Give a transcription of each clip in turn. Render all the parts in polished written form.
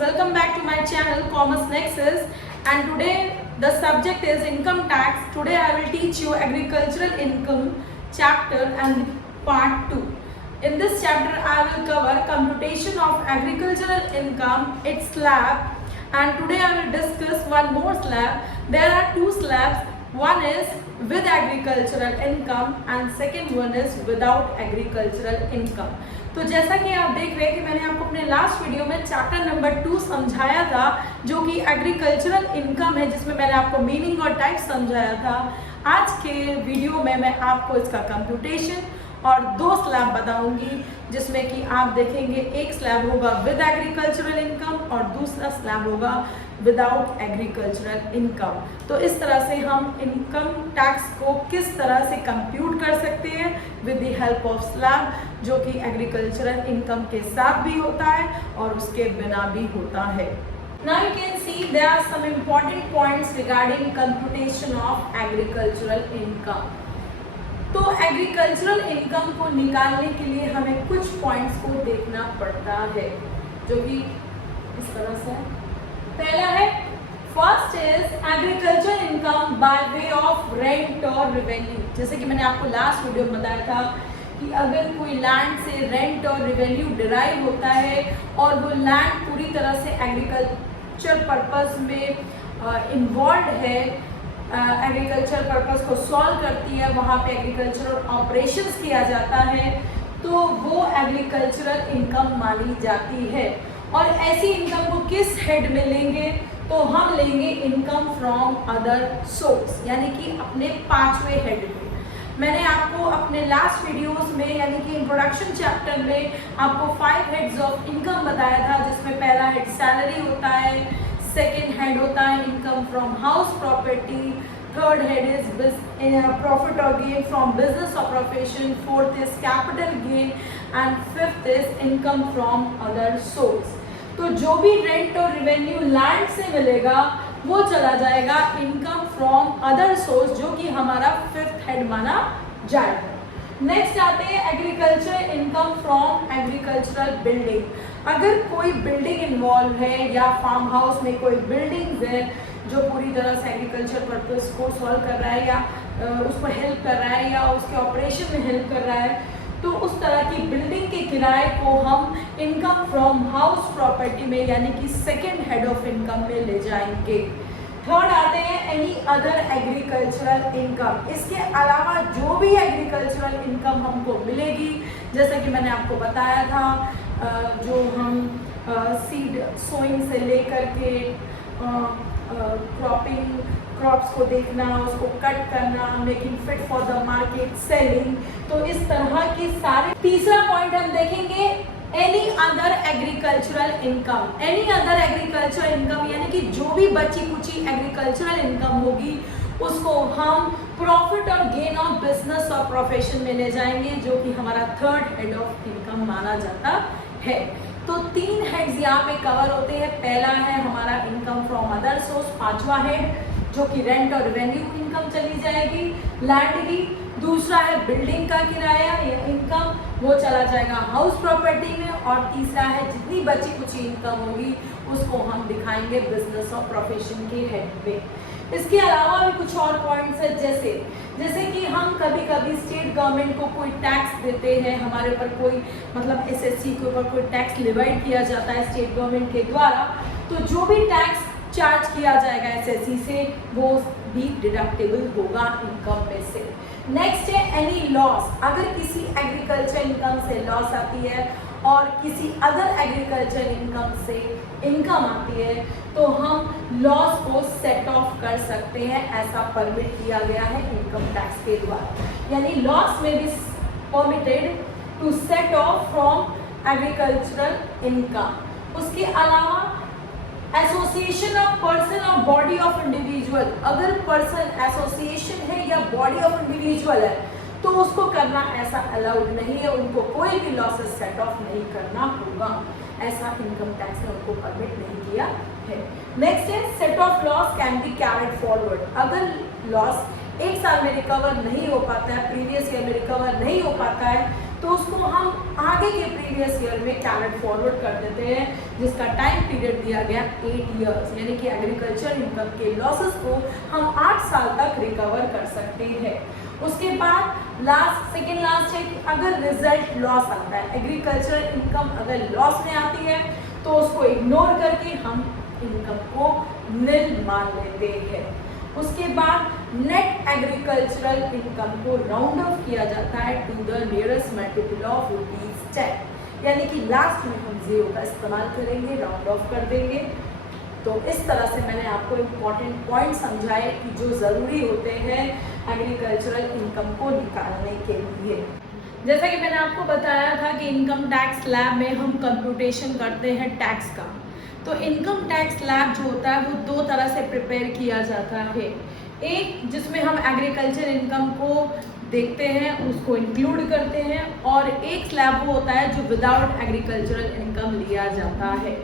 welcome back to my channel Commerce Nexus, and today the subject is income tax. Today I will teach you agricultural income chapter and part 2. In this chapter I will cover computation of agricultural income, its slab, and today I will discuss one more slab. There are two slabs. One is with agricultural income and second one is without agricultural income. तो जैसा कि आप देख रहे हैं कि मैंने आपको अपने लास्ट वीडियो में चैप्टर नंबर 2 समझाया था, जो कि एग्रीकल्चरल इनकम है, जिसमें मैंने आपको मीनिंग और टाइप समझाया था। आज के वीडियो में मैं आपको इसका कंप्यूटेशन और दो स्लैब बताऊंगी, जिसमें कि आप देखेंगे एक स्लैब होगा विद एग्रीकल्चरल इनकम और दूसरा स्लैब होगा विदाउट एग्रीकल्चरल इनकम। तो इस तरह से हम इनकम टैक्स को किस तरह से कंप्यूट कर सकते हैं with the help of slab, जो कि एग्रीकल्चरल इनकम के साथ भी होता है और उसके बिना भी होता है। Now you can see there are some important points regarding computation of agricultural income. तो एग्रीकल्चरल इनकम को निकालने के लिए हमें कुछ पॉइंट्स को देखना पड़ता है, जो कि इस तरह से। पहला है, first is agriculture income by way of rent और रेवेन्यू। जैसे कि मैंने आपको लास्ट वीडियो में बताया था कि अगर कोई लैंड से रेंट और रेवेन्यू डिराइव होता है और वो लैंड पूरी तरह से एग्रीकल्चर पर्पस में इन्वॉल्व है, एग्रीकल्चर पर्पस को सॉल्व करती है, वहाँ पे एग्रीकल्चरल ऑपरेशंस किया जाता है, तो वो एग्रीकल्चरल इनकम मानी जाती है। और ऐसी इनकम को किस हेड में लेंगे, तो हम लेंगे इनकम फ्रॉम अदर सोर्स, यानी कि अपने पांचवें हेड में। मैंने आपको अपने लास्ट वीडियोस में, यानी कि इंट्रोडक्शन चैप्टर में, आपको 5 हेड्स ऑफ इनकम बताया था, जिसमें पहला हेड सैलरी होता है, सेकेंड हेड होता है income from house property, third head is profit और गेन फ्रॉम बिजनेस और profession, fourth is capital gain and fifth is income from other source. तो जो भी रेंट और रेवेन्यू लैंड से मिलेगा वो चला जाएगा इनकम फ्रॉम अदर सोर्स, जो कि हमारा फिफ्थ हेड माना जाएगा। नेक्स्ट आते हैं agriculture income from agricultural building. अगर कोई बिल्डिंग इन्वॉल्व है या फार्म हाउस में कोई बिल्डिंग है जो पूरी तरह से एग्रीकल्चर पर्पस को सॉल्व कर रहा है या उसको हेल्प कर रहा है या उसके ऑपरेशन में हेल्प कर रहा है, तो उस तरह की बिल्डिंग के किराए को हम इनकम फ्रॉम हाउस प्रॉपर्टी में, यानी कि सेकेंड हेड ऑफ इनकम में ले जाएंगे। थर्ड आते हैं एनी अदर एग्रीकल्चरल इनकम। इसके अलावा जो भी एग्रीकल्चरल इनकम हमको मिलेगी, जैसा कि मैंने आपको बताया था, जो हम सीड सोइंग से लेकर के क्रॉप्स को देखना, उसको कट करना, making fit for the market, selling, तो इस तरह के सारे। तीसरा पॉइंट हम देखेंगे any other agricultural income. Any other agricultural income यानी कि जो भी बची कुची एग्रीकल्चरल इनकम होगी उसको हम प्रॉफिट और गेन ऑफ बिजनेस और प्रोफेशन में ले जाएंगे, जो कि हमारा थर्ड हेड ऑफ इनकम माना जाता है। तो 3 हेड्स यहाँ पे कवर होते हैं। पहला है हमारा इनकम फ्रॉम अदर सोर्स, पांचवा हेड, जो कि रेंट और रेवेन्यू इनकम चली जाएगी लैंड की। दूसरा है बिल्डिंग का किराया या इनकम, वो चला जाएगा हाउस प्रॉपर्टी में। और तीसरा है जितनी बची कुछ इनकम होगी उसको हम दिखाएंगे बिजनेस और प्रोफेशन के हेड पे। इसके अलावा भी कुछ और पॉइंट्स है, जैसे कि हम कभी कभी स्टेट गवर्नमेंट को कोई टैक्स देते हैं, हमारे ऊपर कोई मतलब एसएससी के ऊपर कोई टैक्स लिवाइड किया जाता है स्टेट गवर्नमेंट के द्वारा, तो जो भी टैक्स चार्ज किया जाएगा एसएससी से वो भी डिडक्टेबल होगा इनकम में से। नेक्स्ट है एनी लॉस। अगर किसी एग्रीकल्चर इनकम से लॉस आती है और किसी अदर एग्रीकल्चर इनकम से इनकम आती है, तो हम लॉस को सेट ऑफ कर सकते हैं, ऐसा परमिट किया गया है इनकम टैक्स के द्वारा। यानी लॉस में भी permitted to set off from agricultural income. उसके अलावा एसोसिएशन ऑफ पर्सन और बॉडी ऑफ इंडिविजुअल। अगर पर्सन एसोसिएशन है या बॉडी ऑफ इंडिविजुअल है तो उसको करना ऐसा अलाउड नहीं है, उनको कोई भी लॉसेस सेट ऑफ नहीं करना होगा, ऐसा इनकम टैक्स ने उनको परमिट नहीं किया है। नेक्स्ट है set of loss can be carried forward. अगर लॉस एक साल में रिकवर नहीं हो पाता है, प्रीवियस ईयर में रिकवर नहीं हो पाता है, तो उसको हम आगे के प्रीवियस ईयर में कैरेट फॉरवर्ड कर देते हैं, जिसका टाइम पीरियड दिया गया 8 इयर्स, यानी कि एग्रीकल्चर इनकम के लॉसेस को हम 8 साल तक रिकवर कर सकते हैं। उसके बाद सेकेंड लास्ट है कि अगर रिजल्ट लॉस आता है, एग्रीकल्चर इनकम अगर लॉस में आती है तो उसको इग्नोर करके हम इनकम को निल मान लेते हैं। उसके बाद नेट एग्रीकल्चरल इनकम को राउंड ऑफ किया जाता है to the nearest multiple of ₹10, यानी कि लास्ट में हम 0 का इस्तेमाल करेंगे, राउंड ऑफ कर देंगे। तो इस तरह से मैंने आपको इम्पॉर्टेंट पॉइंट समझाए कि जो ज़रूरी होते हैं एग्रीकल्चरल इनकम को निकालने के लिए। जैसा कि मैंने आपको बताया था कि इनकम टैक्स लैब में हम कंप्यूटेशन करते हैं टैक्स का। तो इनकम टैक्स लैब जो होता है वो 2 तरह से प्रिपेयर किया जाता है। एक जिसमें हम एग्रीकल्चर इनकम को देखते हैं, उसको इंक्लूड करते हैं, और एक स्लैब वो होता है जो विदाउट एग्रीकल्चरल इनकम लिया जाता है।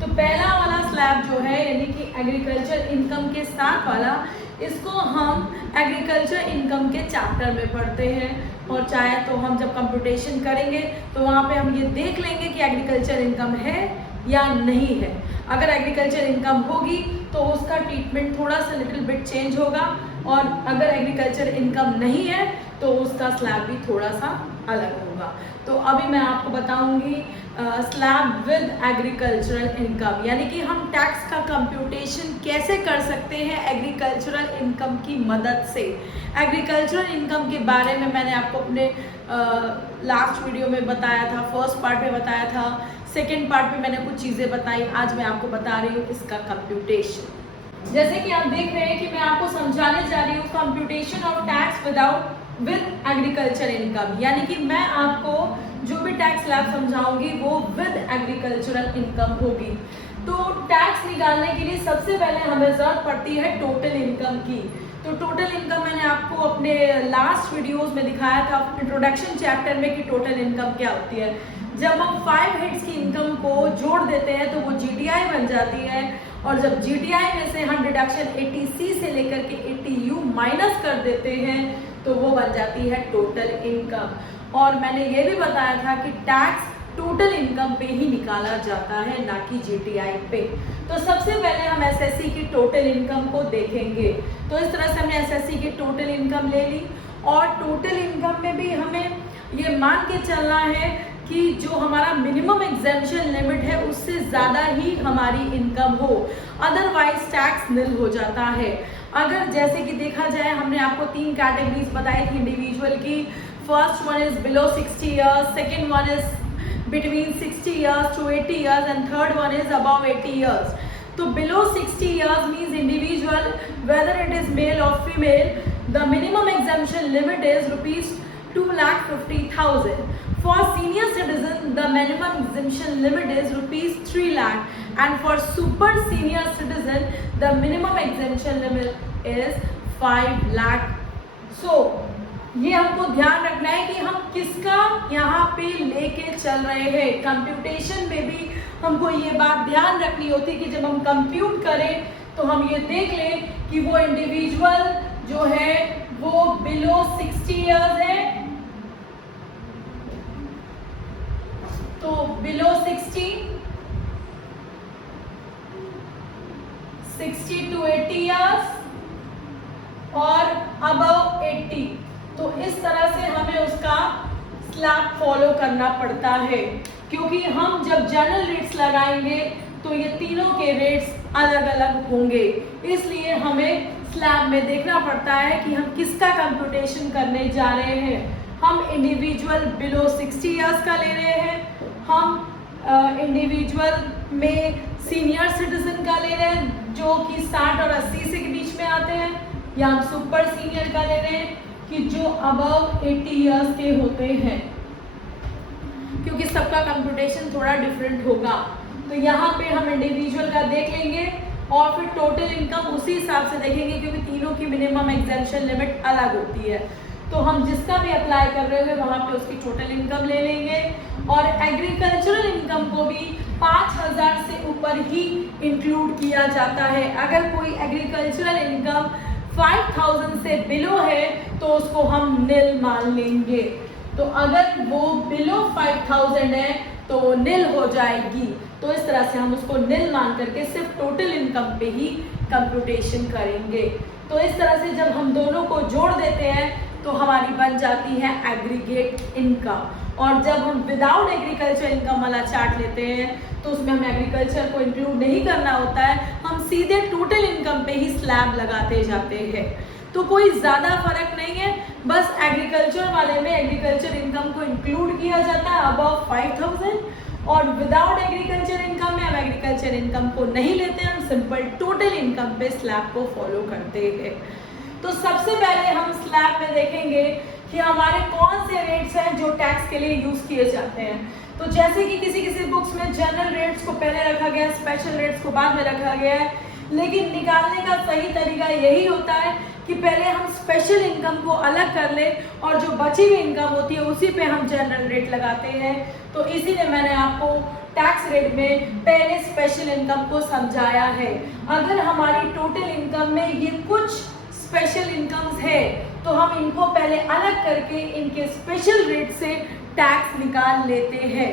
तो पहला वाला स्लैब जो है यानी कि एग्रीकल्चर इनकम के साथ वाला, इसको हम एग्रीकल्चर इनकम के चैप्टर में पढ़ते हैं, और चाहे तो हम जब कंप्यूटेशन करेंगे तो वहाँ पे हम ये देख लेंगे कि एग्रीकल्चर इनकम है या नहीं है। अगर एग्रीकल्चर इनकम होगी तो उसका ट्रीटमेंट थोड़ा सा लिटिल बिट चेंज होगा, और अगर एग्रीकल्चर इनकम नहीं है तो उसका स्लैब भी थोड़ा सा अलग होगा। तो अभी मैं आपको बताऊंगी स्लैब विद एग्रीकल्चरल इनकम, यानी कि हम टैक्स का कंप्यूटेशन कैसे कर सकते हैं एग्रीकल्चरल इनकम की मदद से। एग्रीकल्चरल इनकम के बारे में मैंने आपको अपने लास्ट वीडियो में बताया था, फर्स्ट पार्ट में बताया था, सेकेंड पार्ट में मैंने कुछ चीज़ें बताई, आज मैं आपको बता रही हूँ इसका कंप्यूटेशन। जैसे कि आप देख रहे हैं कि मैं आपको समझाने जा रही हूँ computation of tax with agriculture income, यानी कि मैं आपको जो भी टैक्स स्लैब समझाऊंगी वो विद एग्रीकल्चरल इनकम होगी। तो टैक्स निकालने के लिए सबसे पहले हमें जरूरत पड़ती है टोटल इनकम की। तो टोटल इनकम मैंने आपको अपने लास्ट वीडियोस में दिखाया था इंट्रोडक्शन चैप्टर में कि टोटल इनकम क्या होती है। जब हम 5 हेड्स की इनकम को जोड़ देते हैं तो वो GTI बन जाती है, और जब GTI में से हम डिडक्शन 80C से लेकर के 80U माइनस कर देते हैं तो वो बन जाती है टोटल इनकम। और मैंने ये भी बताया था कि टैक्स टोटल इनकम पे ही निकाला जाता है, ना कि GTI पे। तो सबसे पहले हम SSC की टोटल इनकम को देखेंगे। तो इस तरह से हमने SSC की टोटल इनकम ले ली, और टोटल इनकम में भी हमें ये मान के चलना है कि जो हमारा मिनिमम एग्जेम्पशन लिमिट है उससे ज़्यादा ही हमारी इनकम हो, अदरवाइज टैक्स निल हो जाता है। अगर जैसे कि देखा जाए, हमने आपको 3 कैटेगरीज बताई थी इंडिविजुअल की। First one is below 60 years, second one is between 60 years to 80 years, and third one is above 80 years. So below 60 years means individual, whether it is male or female, the minimum exemption limit is rupees 2,50,000. For senior citizen, the minimum exemption limit is rupees 3 lakh, and for super senior citizen, the minimum exemption limit is 5 lakh. So ये हमको ध्यान रखना है कि हम किसका यहाँ पे लेके चल रहे हैं। कंप्यूटेशन में भी हमको ये बात ध्यान रखनी होती है कि जब हम कंप्यूट करें तो हम ये देख लें कि वो इंडिविजुअल जो है वो बिलो 60 इयर्स है, तो बिलो 60 to 80 इयर्स और अबव 80। तो इस तरह से हमें उसका स्लैब फॉलो करना पड़ता है, क्योंकि हम जब जनरल रेट्स लगाएंगे तो ये तीनों के रेट्स अलग अलग होंगे। इसलिए हमें स्लैब में देखना पड़ता है कि हम किसका कंप्यूटेशन करने जा रहे हैं। हम इंडिविजुअल बिलो 60 इयर्स का ले रहे हैं, हम इंडिविजुअल में सीनियर सिटीजन का ले रहे हैं जो कि 60 और 80 से के बीच में आते हैं, या हम सुपर सीनियर का ले रहे हैं कि जो अबव 80 इयर्स के होते हैं, क्योंकि सबका कंप्यूटेशन थोड़ा डिफरेंट होगा। तो यहाँ पे हम इंडिविजुअल का देख लेंगे और फिर टोटल इनकम उसी हिसाब से देखेंगे, क्योंकि तीनों की मिनिमम एग्जेम्पशन लिमिट अलग होती है। तो हम जिसका भी अप्लाई कर रहे हैं वहाँ पे उसकी टोटल इनकम ले लेंगे, और एग्रीकल्चरल इनकम को भी 5,000 से ऊपर ही इंक्लूड किया जाता है। अगर कोई एग्रीकल्चरल इनकम 5,000 से बिलो है तो उसको हम निल मान लेंगे। तो अगर वो बिलो 5000 है तो वो नील हो जाएगी। तो इस तरह से हम उसको नील मान करके सिर्फ टोटल इनकम पे ही कंप्यूटेशन करेंगे। तो इस तरह से जब हम दोनों को जोड़ देते हैं तो हमारी बन जाती है एग्रीगेट इनकम। और जब हम विदाउट एग्रीकल्चर इनकम वाला चार्ट लेते हैं तो उसमें हमें एग्रीकल्चर को इंक्लूड नहीं करना होता है, हम सीधे टोटल इनकम पे ही स्लैब लगाते जाते हैं। तो कोई ज़्यादा फर्क नहीं है, बस एग्रीकल्चर वाले में एग्रीकल्चर इनकम को इंक्लूड किया जाता है अबव 5000, और विदाउट एग्रीकल्चर इनकम में हम एग्रीकल्चर इनकम को नहीं लेते, हम सिंपल टोटल इनकम पे स्लैब को फॉलो करते हैं। तो सबसे पहले हम स्लैब में देखेंगे कि हमारे कौन से रेट्स हैं जो टैक्स के लिए यूज किए जाते हैं। तो जैसे कि किसी बुक्स में जनरल रेट्स को पहले रखा गया है, स्पेशल रेट्स को बाद में रखा गया है, लेकिन निकालने का सही तरीका यही होता है कि पहले हम स्पेशल इनकम को अलग कर ले और जो बची हुई इनकम होती है उसी पे हम जनरल रेट लगाते हैं। तो इसीलिए मैंने आपको टैक्स रेट में पहले स्पेशल इनकम को समझाया है। अगर हमारी टोटल इनकम में ये कुछ स्पेशल इनकम्स है तो हम इनको पहले अलग करके इनके स्पेशल रेट से टैक्स निकाल लेते हैं।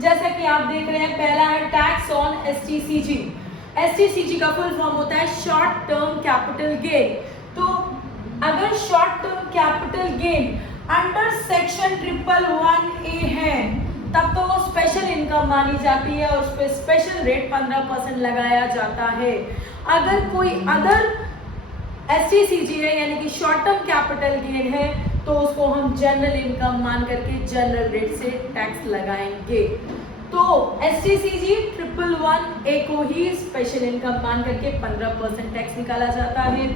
जैसा कि आप देख रहे हैं, पहला है टैक्स ऑन STCG। STCG का फुल फॉर्म होता है शॉर्ट टर्म कैपिटल गेन। तो अगर short term capital gain under section 111A है तब तो वो स्पेशल इनकम मानी जाती है और उस पर स्पेशल रेट 15% लगाया जाता है। अगर कोई अदर STCG है यानी कि शॉर्ट टर्म कैपिटल गेन है तो उसको हम जनरल इनकम मान करके जनरल रेट से टैक्स लगाएंगे। तो STCG 111A को ही स्पेशल इनकम मान करके 15% टैक्स निकाला जाता है।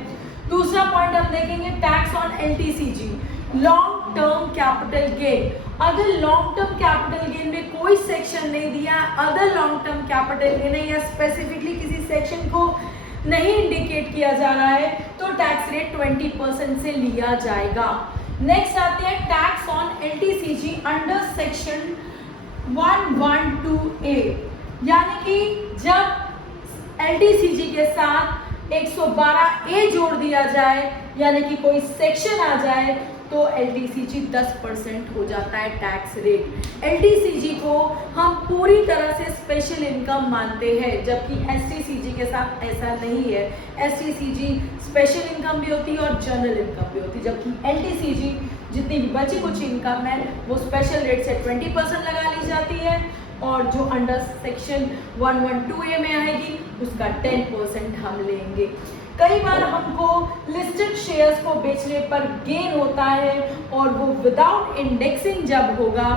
दूसरा पॉइंट हम देखेंगे tax on LTCG, long term capital gain. अगर लॉन्ग टर्म कैपिटल गेन में कोई सेक्शन नहीं दिया, other long term capital gain है या स्पेसिफिकली किसी सेक्शन को नहीं इंडिकेट किया जा रहा है तो टैक्स रेट 20% से लिया जाएगा। नेक्स्ट आते हैं tax on LTCG under section 112A, यानी कि जब LTCG के साथ 112A जोड़ दिया जाए यानी कि कोई सेक्शन आ जाए तो LTCG 10% हो जाता है टैक्स रेट। LTCG को हम पूरी तरह से स्पेशल इनकम मानते हैं जबकि STCG के साथ ऐसा नहीं है। STCG स्पेशल इनकम भी होती है और जनरल इनकम भी होती है, जबकि LTCG जितनी भी बची कुछ इनकम है वो स्पेशल रेट से 20% लगा ली जाती है और जो अंडर सेक्शन 112A में आएगी उसका 10% हम लेंगे। कई बार हमको लिस्टेड शेयर्स को बेचने पर गेन होता है और वो विदाउट इंडेक्सिंग जब होगा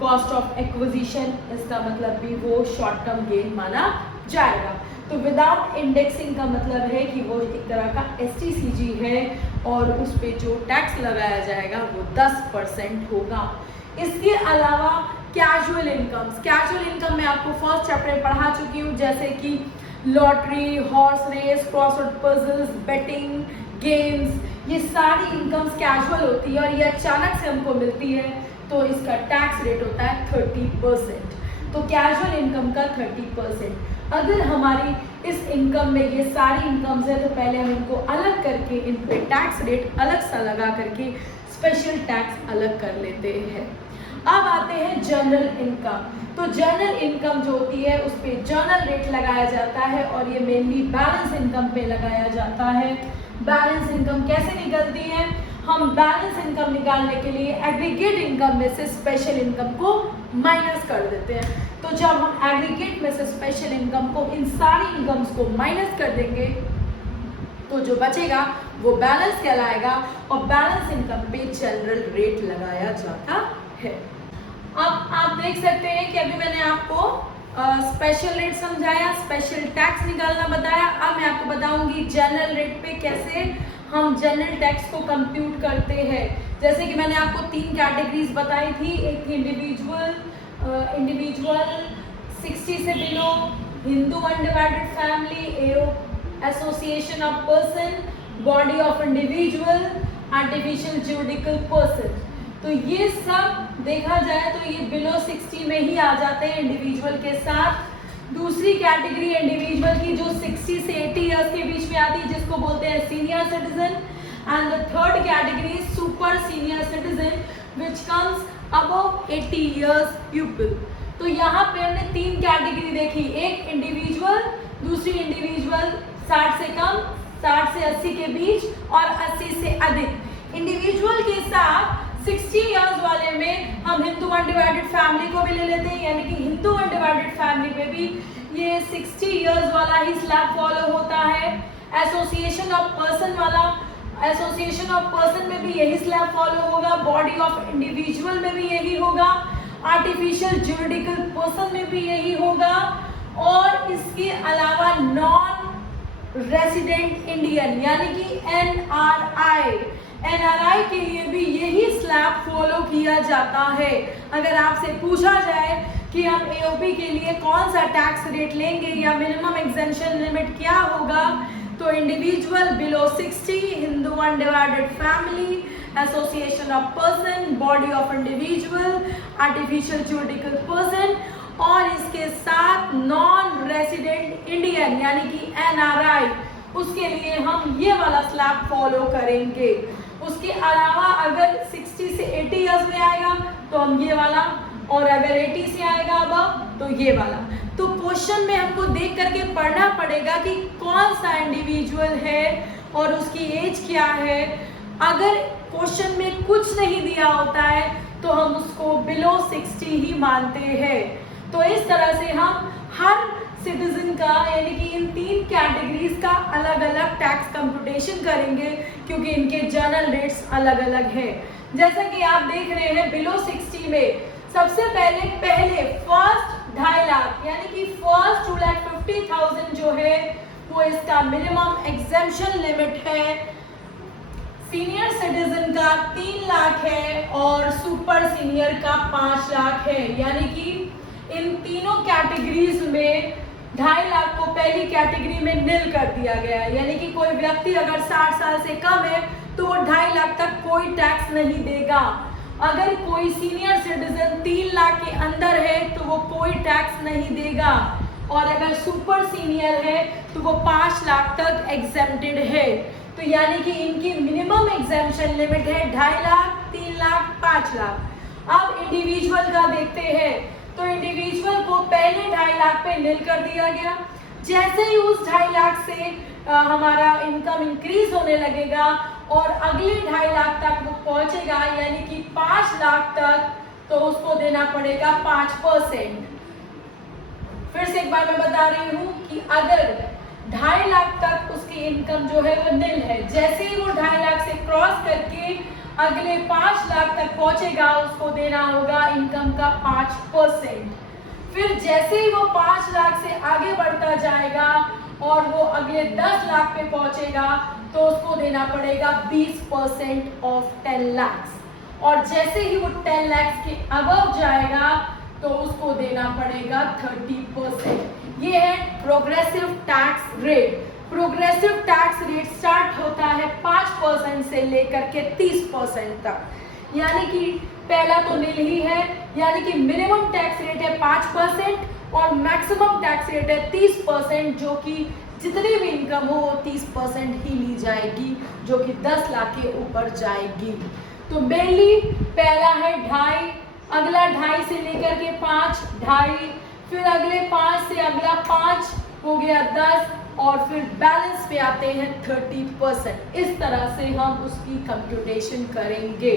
कॉस्ट ऑफ एक्विजिशन, इसका मतलब भी वो शॉर्ट टर्म गेन माना जाएगा। तो विदाउट इंडेक्सिंग का मतलब है कि वो एक तरह का STCG है और उस पे जो टैक्स लगाया जाएगा वो 10% होगा। इसके अलावा कैजुअल इनकम मैं आपको फर्स्ट चैप्टर में पढ़ा चुकी हूँ, जैसे कि lottery, horse race, crossword puzzles, betting, games, ये सारी इनकम्स कैजुअल होती है और ये अचानक से हमको मिलती है तो इसका टैक्स रेट होता है 30%। तो कैजुअल इनकम का 30%। अगर हमारी इस इनकम में ये सारी इनकम्स है तो पहले हम इनको अलग करके इन पे टैक्स रेट अलग सा लगा करके स्पेशल टैक्स अलग कर लेते हैं। अब आते हैं जनरल इनकम। तो जनरल इनकम जो होती है उस पे जनरल रेट लगाया जाता है और ये मेनली बैलेंस इनकम पे लगाया जाता है। बैलेंस इनकम कैसे निकलती है? हम बैलेंस इनकम निकालने के लिए एग्रीगेट इनकम में से स्पेशल इनकम को माइनस कर देते हैं। तो जब हम एग्रीगेट में से स्पेशल इनकम को इन सारी इनकम्स को माइनस कर देंगे तो जो बचेगा वो बैलेंस कहलाएगा और बैलेंस इनकम पे जनरल रेट लगाया जाता है। अब आप देख सकते हैं कि अभी मैंने आपको स्पेशल रेट समझाया, स्पेशल टैक्स निकालना बताया। अब मैं आपको बताऊंगी जनरल रेट पे कैसे हम जनरल टैक्स को कंप्यूट करते हैं। जैसे कि मैंने आपको 3 कैटेगरीज बताई थी, एक थी इंडिविजुअल 60 से below, Hindu undivided family, association of person, body of individual, artificial juridical person. तो ये सब देखा जाए तो ये बिलो 60 में ही आ जाते हैं इंडिविजुअल के साथ। दूसरी कैटेगरी इंडिविजुअल की जो 60 से 80 इयर्स के बीच में आती है जिसको बोलते हैं senior citizen, and the third category super senior citizen which comes above 80 years pupil. तो यहाँ पे हमने 3 कैटेगरी देखी, एक इंडिविजुअल, दूसरी इंडिविजुअल 60 से कम, 60 से 80 के बीच और 80 से अधिक। इंडिविजुअल के साथ 60 इयर्स वाले में हम हिंदू अनडिवाइडेड फैमिली को भी ले लेते हैं, यानी कि हिंदू अनडिवाइडेड फैमिली में भी ये 60 इयर्स वाला ही स्लैब फॉलो होता है। एसोसिएशन ऑफ पर्सन वाला, एसोसिएशन ऑफ पर्सन में भी यही स्लैब फॉलो होगा, बॉडी ऑफ इंडिविजुअल में भी यही होगा, आर्टिफिशियल ज्यूरिडिकल पर्सन में भी यही होगा, और इसके अलावा नॉन रेसिडेंट इंडियन यानी कि एनआरआई के लिए भी यही स्लैब फॉलो किया जाता है। अगर आपसे पूछा जाए कि हम एओपी के लिए कौन सा टैक्स रेट लेंगे या मिनिमम एग्जेम्पशन लिमिट क्या होगा, तो individual below 60, Hindu undivided family, association of person, body of individual, artificial juridical person, और इसके साथ नॉन रेसिडेंट इंडियन यानी कि एनआरआई, उसके लिए हम ये वाला स्लैब फॉलो करेंगे। उसके अलावा अगर 60 से 80 इयर्स में आएगा तो हम ये वाला, और अगर 80 से आएगा अब तो ये वाला। तो क्वेश्चन में हमको देख करके पढ़ना पड़ेगा कि कौन सा इंडिविजुअल है और उसकी एज क्या है। अगर क्वेश्चन में कुछ नहीं दिया होता है तो हम उसको बिलो 60 ही मानते हैं। तो इस तरह से हम हर सिटीजन का यानी कि इन 3 कैटेगरीज का अलग अलग टैक्स कंप्यूटेशन करेंगे, क्योंकि इनके जनरल रेट्स अलग अलग हैं। जैसा कि आप देख रहे हैं बिलो 60 में सबसे पहले फर्स्ट 2.5 लाख यानी कि फर्स्ट 2,50,000 जो है वो इसका मिनिमम एग्जेम्पशन लिमिट है। सीनियर सिटीजन का 3 लाख है और सुपर सीनियर का 5 लाख है, यानी कि इन तीनों कैटेगरीज में 2.5 लाख को पहली कैटेगरी में निल कर दिया गया है, यानी कि कोई व्यक्ति अगर 60 साल से कम है तो वो 2.5 लाख तक कोई टैक्स नहीं देगा। अगर कोई सीनियर सिटीजन 3 लाख के अंदर है तो वो कोई टैक्स नहीं देगा, और अगर सुपर सीनियर है तो वो 5 लाख तक एग्जेम्प्टेड है। तो यानी कि इनकी मिनिमम एग्जेम्पशन लिमिट है 2.5 लाख, 3 लाख, 5 लाख। अब इंडिविजुअल का देखते हैं, तो इंडिविजुअल को पहले 2.5 लाख पे निल कर दिया गया। जैसे ही उस 2.5 लाख से हमारा इनकम इंक्रीज होने लगेगा और अगले 2.5 लाख तक वो पहुंचेगा यानी कि 5 लाख तक, तो उसको देना पड़ेगा 5%। फिर से एक बार मैं बता रही हूँ कि अगर 2.5 लाख तक उसकी इनकम जो है वो निल है, जैसे ही वो 2.5 लाख से क्रॉस करके अगले 5 लाख तक पहुंचेगा उसको देना होगा इनकम का 5%। फिर जैसे ही वो 5 लाख से आगे बढ़ता जाएगा और वो अगले 10 लाख पे पहुंचेगा तो उसको देना पड़ेगा 20% ऑफ 10 लाख, और जैसे ही वो 10 लाख के अबव जाएगा तो उसको देना पड़ेगा 30%। ये है progressive tax rate. Progressive tax rate start होता है 5% से लेकर के 30% तक, यानी कि पहला तो निल ही है, यानी कि मिनिमम टैक्स रेट है 5% और मैक्सिमम टैक्स रेट है 30%, जो कि जितनी भी इनकम हो वो 30% ही ली जाएगी, जो कि 10 लाख के ऊपर जाएगी। तो मेनली पहला है 2.5, अगला 2.5 से लेकर के 5, 2.5, फिर अगले 5 से अगला 5 हो गया 10, और फिर बैलेंस पे आते हैं 30%। इस तरह से हम उसकी कंप्यूटेशन करेंगे।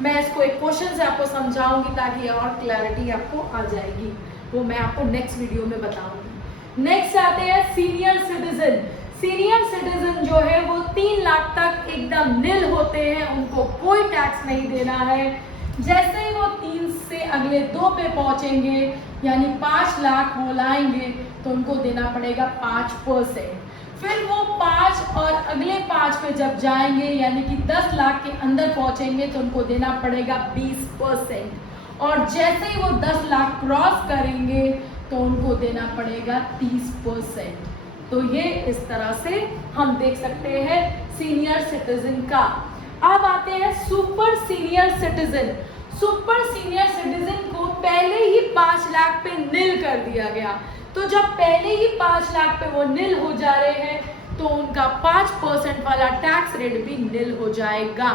मैं इसको एक क्वेश्चन से आपको समझाऊंगी ताकि और क्लैरिटी आपको आ जाएगी, वो मैं आपको नेक्स्ट वीडियो में बताऊंगी। नेक्स्ट आते हैं सीनियर सिटीजन। सीनियर सिटीजन जो है वो 3 लाख तक एकदम निल होते हैं, उनको कोई टैक्स नहीं देना है। जैसे ही वो 3 से अगले 2 पे पहुंचेंगे यानी 5 लाख वो लाएंगे तो उनको देना पड़ेगा 5%। फिर वो 5 और अगले 5 पे जब जाएंगे यानी कि 10 लाख के अंदर पहुंचेंगे तो उनको देना पड़ेगा 20%, और जैसे ही वो 10 लाख क्रॉस करेंगे तो उनको देना पड़ेगा 30%। तो ये इस तरह से हम देख सकते हैं सीनियर सिटीजन का। अब आते हैं super senior citizen. Super senior citizen को पहले ही 5 लाख पे निल कर दिया गया, तो जब पहले ही 5 लाख पे वो निल हो जा रहे हैं तो उनका 5% वाला टैक्स रेट भी निल हो जाएगा।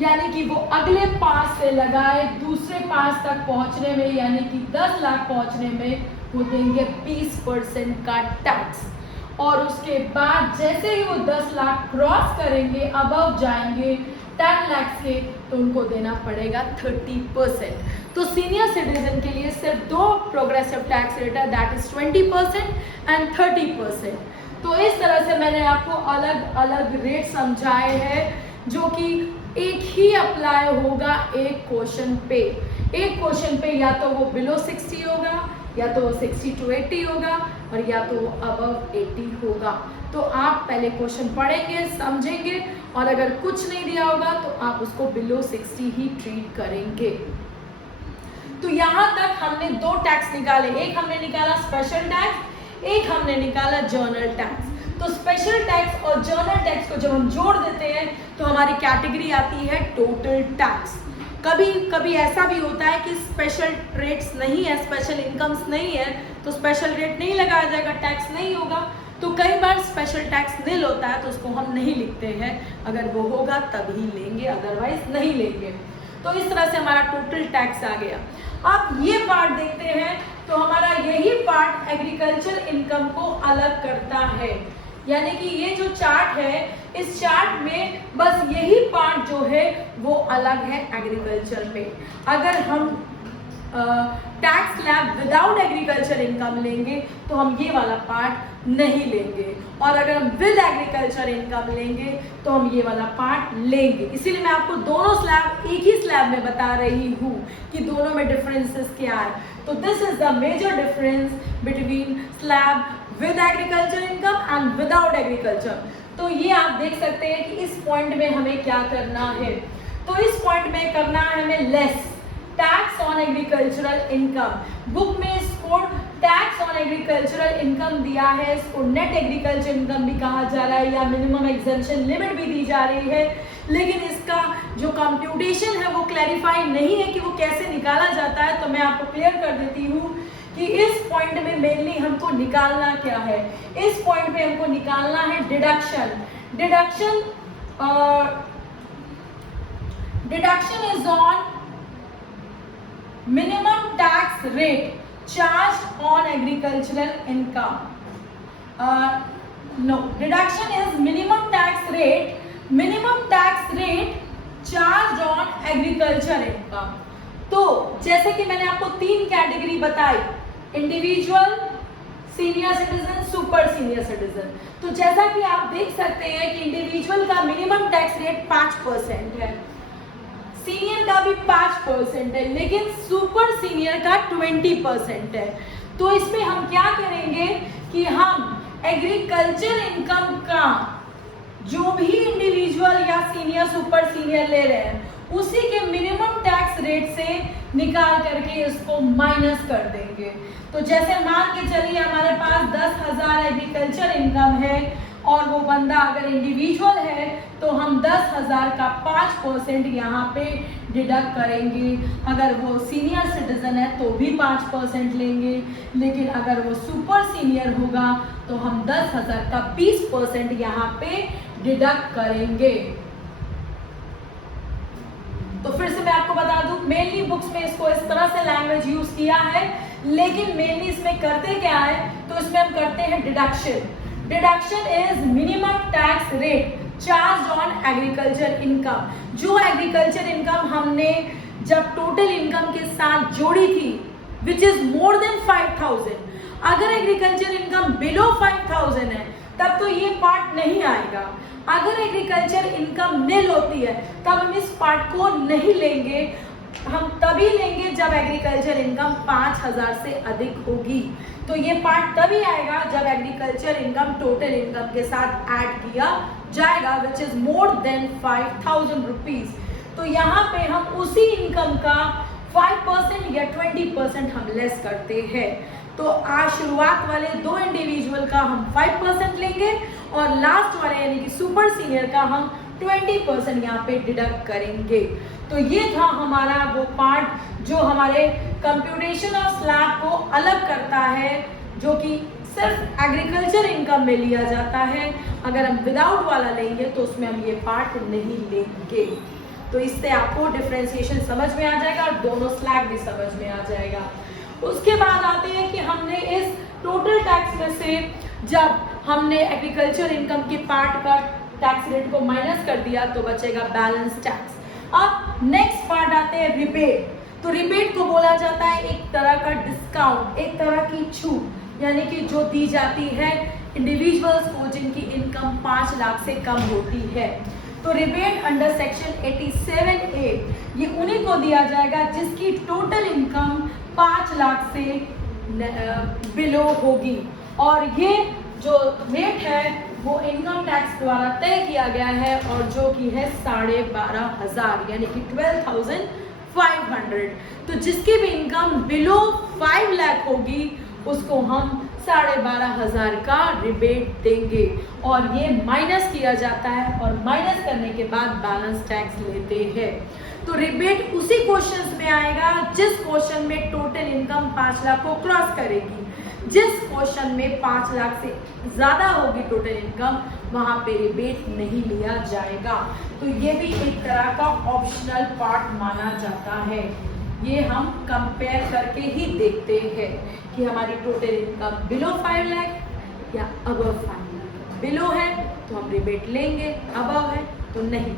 यानी कि वो अगले पास से लगाए दूसरे पास तक पहुंचने में, यानी कि 10 लाख पहुंचने में वो देंगे 20% का टैक्स। और उसके बाद जैसे ही वो 10 लाख क्रॉस करेंगे, अबव जाएंगे 10 लाख के, तो उनको देना पड़ेगा 30%। तो सीनियर सिटीजन के लिए सिर्फ 2 प्रोग्रेसिव टैक्स रेट है, दैट इज 20% एंड 30%। तो इस तरह से मैंने आपको अलग अलग रेट समझाए हैं जो कि एक ही अप्लाई होगा एक क्वेश्चन पे। एक क्वेश्चन पे या तो वो बिलो 60 होगा, या तो वो 60 to 80 होगा, और या तो वो अबव 80 होगा। तो आप पहले क्वेश्चन पढ़ेंगे, समझेंगे, और अगर कुछ नहीं दिया होगा तो आप उसको बिलो 60 ही ट्रीट करेंगे। तो यहाँ तक हमने 2 टैक्स निकाले, एक हमने निकाला स्पेशल टैक्स, एक हमने निकाला जर्नल टैक्स। तो स्पेशल टैक्स और जर्नल टैक्स को जब हम जोड़ देते हैं तो हमारी कैटेगरी आती है टोटल टैक्स। कभी कभी ऐसा भी होता है कि स्पेशल रेट्स नहीं है, स्पेशल इनकम्स नहीं है, तो स्पेशल रेट नहीं लगाया जाएगा, टैक्स नहीं होगा। तो कई बार स्पेशल टैक्स निल होता है तो उसको हम नहीं लिखते हैं, अगर वो होगा तभी लेंगे, अदरवाइज नहीं लेंगे। तो इस तरह से हमारा टोटल टैक्स आ गया। अब ये पार्ट देखते हैं, तो हमारा यही पार्ट एग्रीकल्चर इनकम को अलग करता है। यानी कि ये जो चार्ट है, इस चार्ट में बस यही पार्ट जो है वो अलग है एग्रीकल्चर में। अगर हम tax slab without agriculture income लेंगे तो हम ये वाला पार्ट नहीं लेंगे, और अगर हम विद एग्रीकल्चर इनकम लेंगे तो हम ये वाला पार्ट लेंगे। इसीलिए मैं आपको दोनों स्लैब एक ही स्लैब में बता रही हूँ कि दोनों में डिफरेंसेस क्या है। तो this is the major difference between slab with agriculture income and without agriculture. तो ये आप देख सकते हैं कि इस पॉइंट में हमें क्या करना है। तो इस पॉइंट में करना है हमें less tax on agricultural income. Book में इसको टैक्स ऑन एग्रीकल्चरल इनकम दिया है, इसको नेट एग्रीकल्चर इनकम भी कहा जा रहा है, या मिनिमम एग्जेम्पशन लिमिट भी दी जा रही है, लेकिन इसका जो कंप्यूटेशन है वो क्लैरिफाई नहीं है कि वो कैसे निकाला जाता है। तो मैं आपको क्लियर कर देती हूँ कि इस पॉइंट में मेनली हमको निकालना क्या है। इस पॉइंट पे हमको निकालना है deduction. Deduction is on minimum tax rate charged on agricultural income. No, deduction is minimum tax rate charged on agriculture income. तो जैसे कि मैंने आपको 3 कैटेगरी बताई, individual, senior citizen, super senior citizen. तो जैसा कि आप देख सकते हैं कि इंडिविजुअल का मिनिमम टैक्स रेट 5% है, सीनियर का भी 5% है, लेकिन सुपर सीनियर का 20% है। तो इसमें हम क्या करेंगे कि हम एग्रीकल्चर इनकम का जो भी इंडिविजुअल या सीनियर सुपर सीनियर ले रहे हैं उसी के मिनिमम टैक्स रेट से निकाल करके इसको माइनस कर देंगे। तो जैसे मान के चलिए हमारे पास 10,000 एग्रीकल्चर इनकम है और वो बंदा अगर इंडिविजुअल है तो हम 10,000 का 5% यहाँ पे डिडक्ट करेंगे। अगर वो सीनियर सिटीजन है तो भी 5% लेंगे, लेकिन अगर वो सुपर सीनियर होगा तो हम 10,000 का 20% यहाँ पे डिडक्ट करेंगे। तो फिर से मैं आपको बता दूं, मेनली बुक्स में इसको इस तरह से लैंग्वेज यूज किया है, लेकिन मेनली इसमें करते क्या है, तो इसमें हम करते हैं deduction. Deduction is minimum tax rate charge on agriculture income. जो एग्रीकल्चर इनकम हमने जब टोटल इनकम के साथ जोड़ी थी विच इज मोर देन 5,000, अगर एग्रीकल्चर इनकम बिलो 5,000 है तब तो ये पार्ट नहीं आएगा। अगर एग्रीकल्चर इनकम निल होती है तब हम इस पार्ट को नहीं लेंगे, हम तभी लेंगे जब एग्रीकल्चर इनकम 5,000 से अधिक होगी। तो ये पार्ट तभी आएगा जब एग्रीकल्चर इनकम टोटल इनकम के साथ ऐड किया जाएगा which is more than 5,000 rupees. तो यहाँ पे हम उसी इनकम का 5% या 20% हम लेस करते हैं। तो आज शुरुआत वाले 2 इंडिविजुअल का हम 5% लेंगे और लास्ट वाले यानी कि सुपर सीनियर का हम 20% यहाँ पे डिडक्ट करेंगे। तो ये था हमारा वो पार्ट जो हमारे कंप्यूटेशन ऑफ स्लैब को अलग करता है, जो कि सिर्फ एग्रीकल्चर इनकम में लिया जाता है। अगर हम विदाउट वाला लेंगे तो उसमें हम ये पार्ट नहीं लेंगे। तो इससे आपको डिफरेंशिएशन समझ में आ जाएगा और दोनों स्लैग भी समझ में आ जाएगा। उसके बाद आते हैं कि हमने इस टोटल टैक्स में से जब हमने एग्रीकल्चर इनकम के पार्ट का टैक्स रेट को माइनस कर दिया तो बचेगा बैलेंस टैक्स। अब नेक्स्ट पार्ट आते हैं रिबेट। तो रिबेट को बोला जाता है एक तरह का डिस्काउंट, एक तरह की छूट, यानी कि जो दी जाती है इंडिविजुअल्स को जिनकी इनकम 5 लाख से कम होती है। तो रिबेट अंडर सेक्शन 87A ये उन्हीं को दिया जाएगा जिसकी टोटल इनकम 5 लाख से बिलो होगी, और ये जो रेट है वो इनकम टैक्स द्वारा तय किया गया है और जो कि है 12,500 यानी कि 12,500। तो जिसकी भी इनकम बिलो 5 लाख होगी उसको हम 12,500 का रिबेट देंगे, और ये माइनस किया जाता है और माइनस करने के बाद बैलेंस टैक्स लेते हैं। तो रिबेट उसी क्वेश्चन में आएगा जिस क्वेश्चन में टोटल इनकम 5 लाख को क्रॉस करेगी। जिस क्वेश्चन में 5 लाख से ज़्यादा होगी टोटल इनकम वहाँ पे रिबेट नहीं लिया जाएगा। तो ये भी एक तरह का ऑप्शनल पार्ट माना जाता है। ये हम कंपेयर करके ही देखते हैं कि हमारी टोटल इनकम बिलो 5 लाख या अबव 5 लाख। बिलो है तो हम रिबेट लेंगे, अबव है तो नहीं।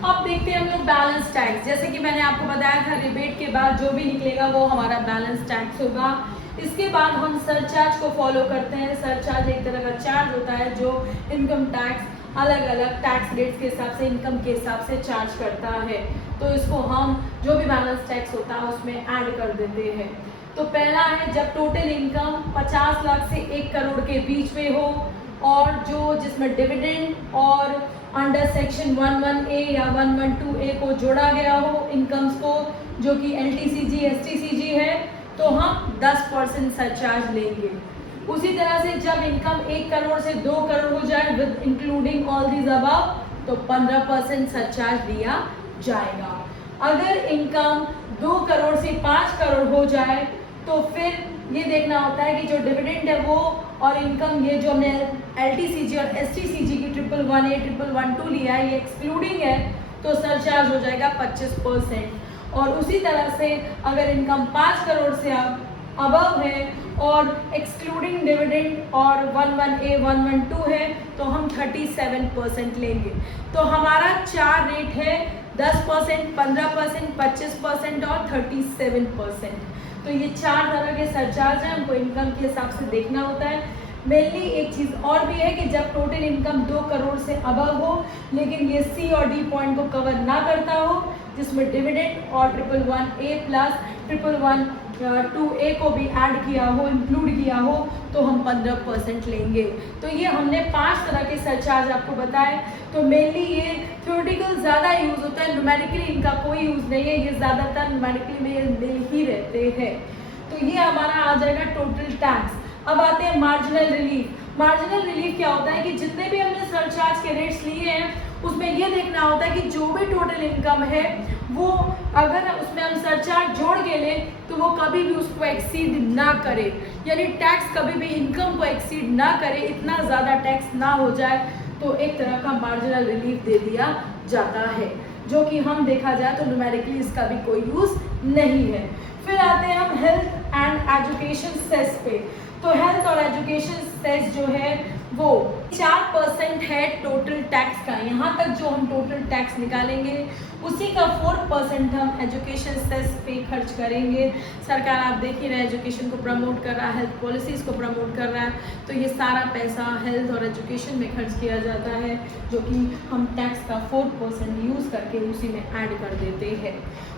अब देखते हैं हम लोग बैलेंस टैक्स। जैसे कि मैंने आपको बताया था रिबेट के बाद जो भी निकलेगा वो हमारा बैलेंस टैक्स होगा। इसके बाद हम सरचार्ज को फॉलो करते हैं। सरचार्ज एक तरह का चार्ज होता है जो इनकम टैक्स अलग अलग टैक्स रेट्स के हिसाब से, इनकम के हिसाब से चार्ज करता है। तो इसको हम जो भी बैलेंस टैक्स होता है उसमें ऐड कर देते हैं। तो पहला है जब टोटल इनकम 50 लाख से 1 करोड़ के बीच में हो और जो जिसमें डिविडेंड और अंडर सेक्शन 11A या 112A को जोड़ा गया हो इनकम्स को, जो कि LTCG STCG है, तो हम 10% सरचार्ज लेंगे। उसी तरह से जब इनकम 1 करोड़ से 2 करोड़ हो जाए with including all these above तो 15% सरचार्ज लिया जाएगा। अगर इनकम 2 करोड़ से 5 करोड़ हो जाए तो फिर ये देखना होता है कि जो डिविडेंड है वो और इनकम ये जो हमने LTCG और STCG की 111A 112 लिया है ये एक्सक्लूडिंग है तो सरचार्ज हो जाएगा 25%। और उसी तरह से अगर इनकम 5 करोड़ से अबव है और एक्सक्लूडिंग डिविडेंड और 11A 112 है तो हम 37% लेंगे। तो हमारा 4 रेट है 10%, 15%, 25% और 37%। तो ये 4 तरह के सरचार्ज हैं, हमको इनकम के हिसाब से देखना होता है। मेनली एक चीज़ और भी है कि जब टोटल इनकम 2 करोड़ से अबव हो लेकिन ये C और D पॉइंट को कवर ना करता हो, जिसमें डिविडेंड और 111A प्लस 112A को भी ऐड किया हो, इंक्लूड किया हो, तो हम 15% लेंगे। तो ये हमने 5 तरह के सरचार्ज आपको बताए। तो मेनली ये थ्योरेटिकल ज़्यादा यूज़ होता है, न्यूमेरिकली इनका कोई यूज़ नहीं है, ये ज़्यादातर न्यूमेरिकली में ये मिल ही रहते हैं। तो ये हमारा आ जाएगा टोटल टैक्स। अब आते हैं मार्जिनल रिलीफ। मार्जिनल रिलीफ क्या होता है कि जितने भी हमने सरचार्ज के रेट्स लिए हैं उसमें ये देखना होता है कि जो भी टोटल इनकम है वो अगर उसमें हम सरचार्ज जोड़ के लें तो वो कभी भी उसको एक्सीड ना करे, यानी टैक्स कभी भी इनकम को एक्सीड ना करे, इतना ज़्यादा टैक्स ना हो जाए, तो एक तरह का मार्जिनल रिलीफ दे दिया जाता है, जो कि हम देखा जाए तो न्यूमेरिकली इसका भी कोई यूज़ नहीं है। फिर आते हैं हम हेल्थ एंड एजुकेशन सेस पे। तो हेल्थ और एजुकेशन सेस जो है वो 4% है टोटल टैक्स का। यहाँ तक जो हम टोटल टैक्स निकालेंगे उसी का 4% हम एजुकेशन सेस पे खर्च करेंगे। सरकार आप देख ही रहे हैं एजुकेशन को प्रमोट कर रहा है, हेल्थ पॉलिसीज़ को प्रमोट कर रहा है, तो ये सारा पैसा हेल्थ और एजुकेशन में खर्च किया जाता है, जो कि हम टैक्स का 4% यूज़ करके उसी में ऐड कर देते हैं।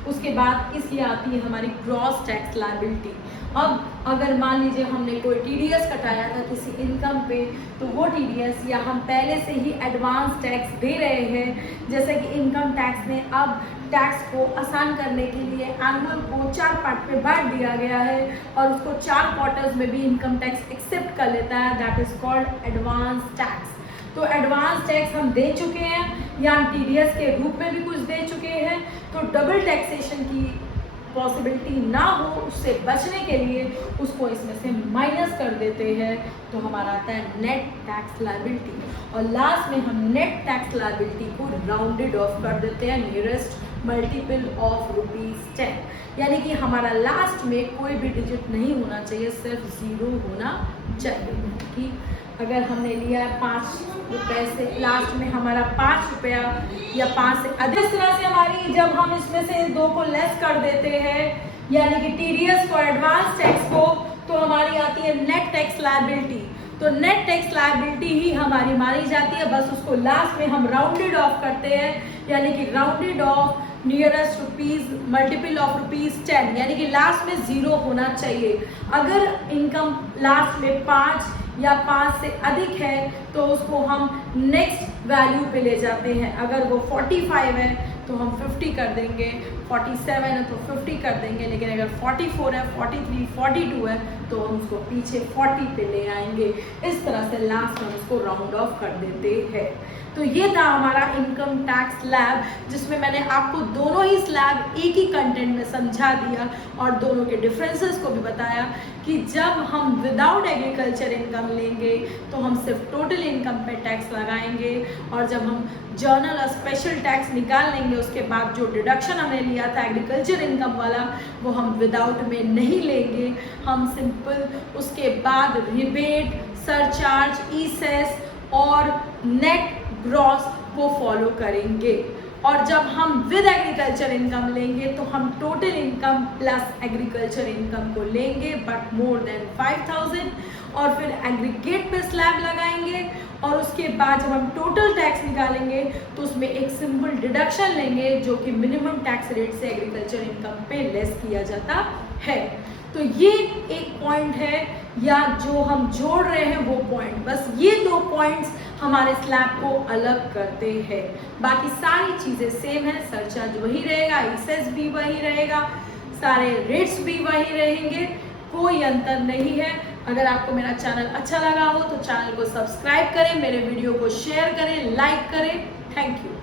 उसके बाद इसलिए आती है हमारी ग्रॉस टैक्स लायबिलिटी। अब अगर मान लीजिए हमने कोई TDS कटाया था किसी इनकम पे, तो वो TDS या हम पहले से ही एडवांस टैक्स दे रहे हैं, जैसे कि इनकम टैक्स में अब टैक्स को आसान करने के लिए एनुअल को 4 पार्ट पे बांट दिया गया है और उसको 4 क्वार्टर्स में भी इनकम टैक्स एक्सेप्ट कर लेता है, that is called advance tax. तो एडवांस टैक्स हम दे चुके हैं या TDS के रूप में भी कुछ दे चुके हैं, तो डबल टैक्सेशन की पॉसिबिलिटी ना हो, उससे बचने के लिए उसको इसमें से माइनस कर देते हैं, तो हमारा आता है नेट टैक्स लायबिलिटी। और लास्ट में हम नेट टैक्स लायबिलिटी को राउंडेड ऑफ कर देते हैं नियरेस्ट मल्टीपल ऑफ ₹10, यानी कि हमारा लास्ट में कोई भी डिजिट नहीं होना चाहिए, सिर्फ 0 होना चाहिए। कि अगर हमने लिया है 5 रुपए से, लास्ट में हमारा 5 रुपया या 5 से अधिक, इस तरह से हमारी जब हम इसमें से 2 को लेस कर देते हैं, यानी कि टीडीएस और एडवांस टैक्स को, तो हमारी आती है नेट टैक्स लायबिलिटी। तो नेट टैक्स लायबिलिटी ही हमारी मानी जाती है, बस उसको लास्ट में हम राउंडेड ऑफ करते हैं, यानी कि rounded off nearest multiple of ₹10, यानी कि लास्ट में 0 होना चाहिए। अगर इनकम लास्ट में 5 या 5 से अधिक है तो उसको हम नेक्स्ट वैल्यू पे ले जाते हैं। अगर वो 45 है तो हम 50 कर देंगे, 47 है तो 50 कर देंगे, लेकिन अगर 44 है, 43, 42 है तो हम उसको पीछे 40 पे ले आएंगे। इस तरह से लास्ट में उसको राउंड ऑफ कर देते हैं। तो ये था हमारा इनकम टैक्स स्लैब, जिसमें मैंने आपको दोनों ही स्लैब एक ही कंटेंट में समझा दिया और दोनों के डिफरेंसेस को भी बताया कि जब हम विदाउट एग्रीकल्चर इनकम लेंगे तो हम सिर्फ टोटल इनकम पे टैक्स लगाएंगे, और जब हम जर्नल और स्पेशल टैक्स निकाल लेंगे उसके बाद जो डिडक्शन हमने लिया था एग्रीकल्चर इनकम वाला वो हम विदाउट में नहीं लेंगे, हम सिंपल उसके बाद रिबेट, सरचार्ज, ई सेस और नेट ग्रॉस को फॉलो करेंगे। और जब हम विद एग्रीकल्चर इनकम लेंगे तो हम total income plus agriculture income को लेंगे बट मोर देन 5000, और फिर एग्रीगेट पे स्लैब लगाएंगे, और उसके बाद जब हम टोटल टैक्स निकालेंगे तो उसमें एक सिंपल डिडक्शन लेंगे जो कि मिनिमम टैक्स रेट से एग्रीकल्चर इनकम पे लेस किया जाता है। तो ये एक पॉइंट है, या जो हम जोड़ रहे हैं वो पॉइंट, बस ये 2 पॉइंट्स हमारे स्लैब को अलग करते हैं। बाकी सारी चीज़ें सेम है, सरचार्ज वही रहेगा, एक्सेस भी वही रहेगा, सारे रेट्स भी वही रहेंगे, कोई अंतर नहीं है। अगर आपको मेरा चैनल अच्छा लगा हो तो चैनल को सब्सक्राइब करें, मेरे वीडियो को शेयर करें, लाइक करें। Thank you.